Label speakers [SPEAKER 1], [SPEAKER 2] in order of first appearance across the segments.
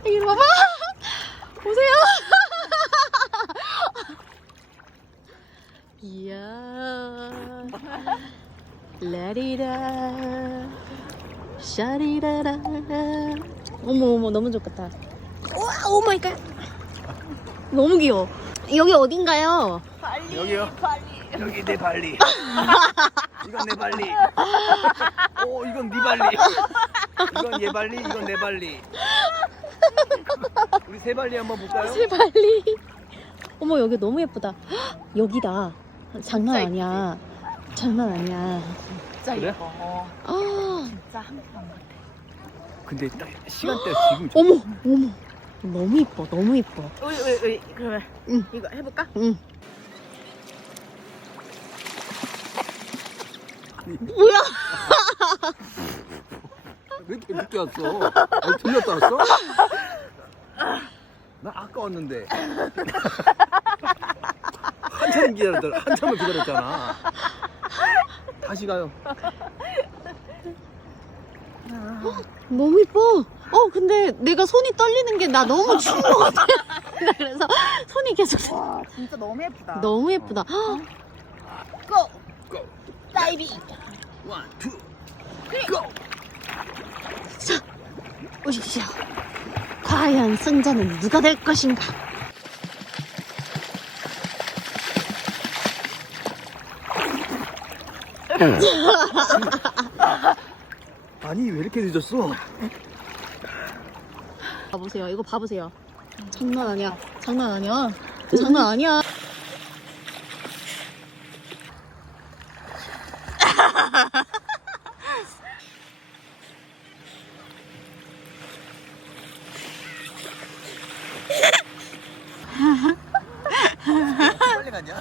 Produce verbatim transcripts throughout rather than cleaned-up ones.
[SPEAKER 1] 이리 와봐. 보세요. 이야. 라리라. 샤리라라. 어머 어머 너무 좋겠다. 우와 오 마이 갓. 너무 귀여워. 여기 어딘가요?
[SPEAKER 2] 발리. 여기요? 발리. 여기 내 발리. 이건 내 발리. 오 이건 네 발리. 이건 얘 발리. 이건 내 발리. 우리 세 발리 한번 볼까요?
[SPEAKER 1] 세 발리. 어머 여기 너무 예쁘다. 헉, 여기다. 장난 아니야. 장난 아니야.
[SPEAKER 3] 진짜
[SPEAKER 2] 그래?
[SPEAKER 3] 예뻐.
[SPEAKER 1] 아.
[SPEAKER 3] 진짜 한국만 같아.
[SPEAKER 2] 근데 딱 시간대 지금 좀
[SPEAKER 1] 어머 어머. 너무 예뻐. 너무 예뻐.
[SPEAKER 3] 우리 우리 우리 그러면
[SPEAKER 1] 응.
[SPEAKER 3] 이거 해볼까?
[SPEAKER 1] 응. 뭐야?
[SPEAKER 2] 왜 이렇게 늦게 왔어? 아니 들렸다 왔어? 나 아까 왔는데 한참 기다렸잖아. 한참을 기다렸잖아. 다시 가요.
[SPEAKER 1] 너무 예뻐. 어 근데 내가 손이 떨리는 게 나 너무 추운 것 같아. 나 그래서 손이 계속
[SPEAKER 3] 와 진짜 너무 예쁘다.
[SPEAKER 1] 너무 예쁘다. 헉,
[SPEAKER 3] 고!
[SPEAKER 2] 고!
[SPEAKER 3] 다이빙!
[SPEAKER 2] 원, 투, 고!
[SPEAKER 1] 자, 오십시오. 과연 승자는 누가 될 것인가?
[SPEAKER 2] 아니 왜 이렇게 늦었어?
[SPEAKER 1] 봐보세요. 이거 봐보세요. 장난 아니야. 장난 아니야. 장난 아니야.
[SPEAKER 2] 빨리 가냐?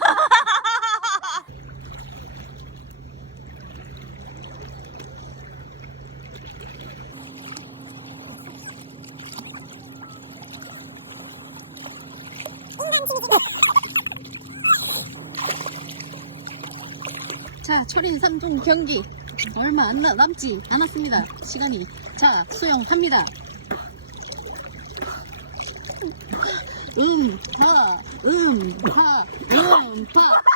[SPEAKER 1] 자, 철인 삼 종 경기 얼마 안 나, 남지 않았습니다. 시간이. 자, 수영합니다. 음파, 음파, 음파.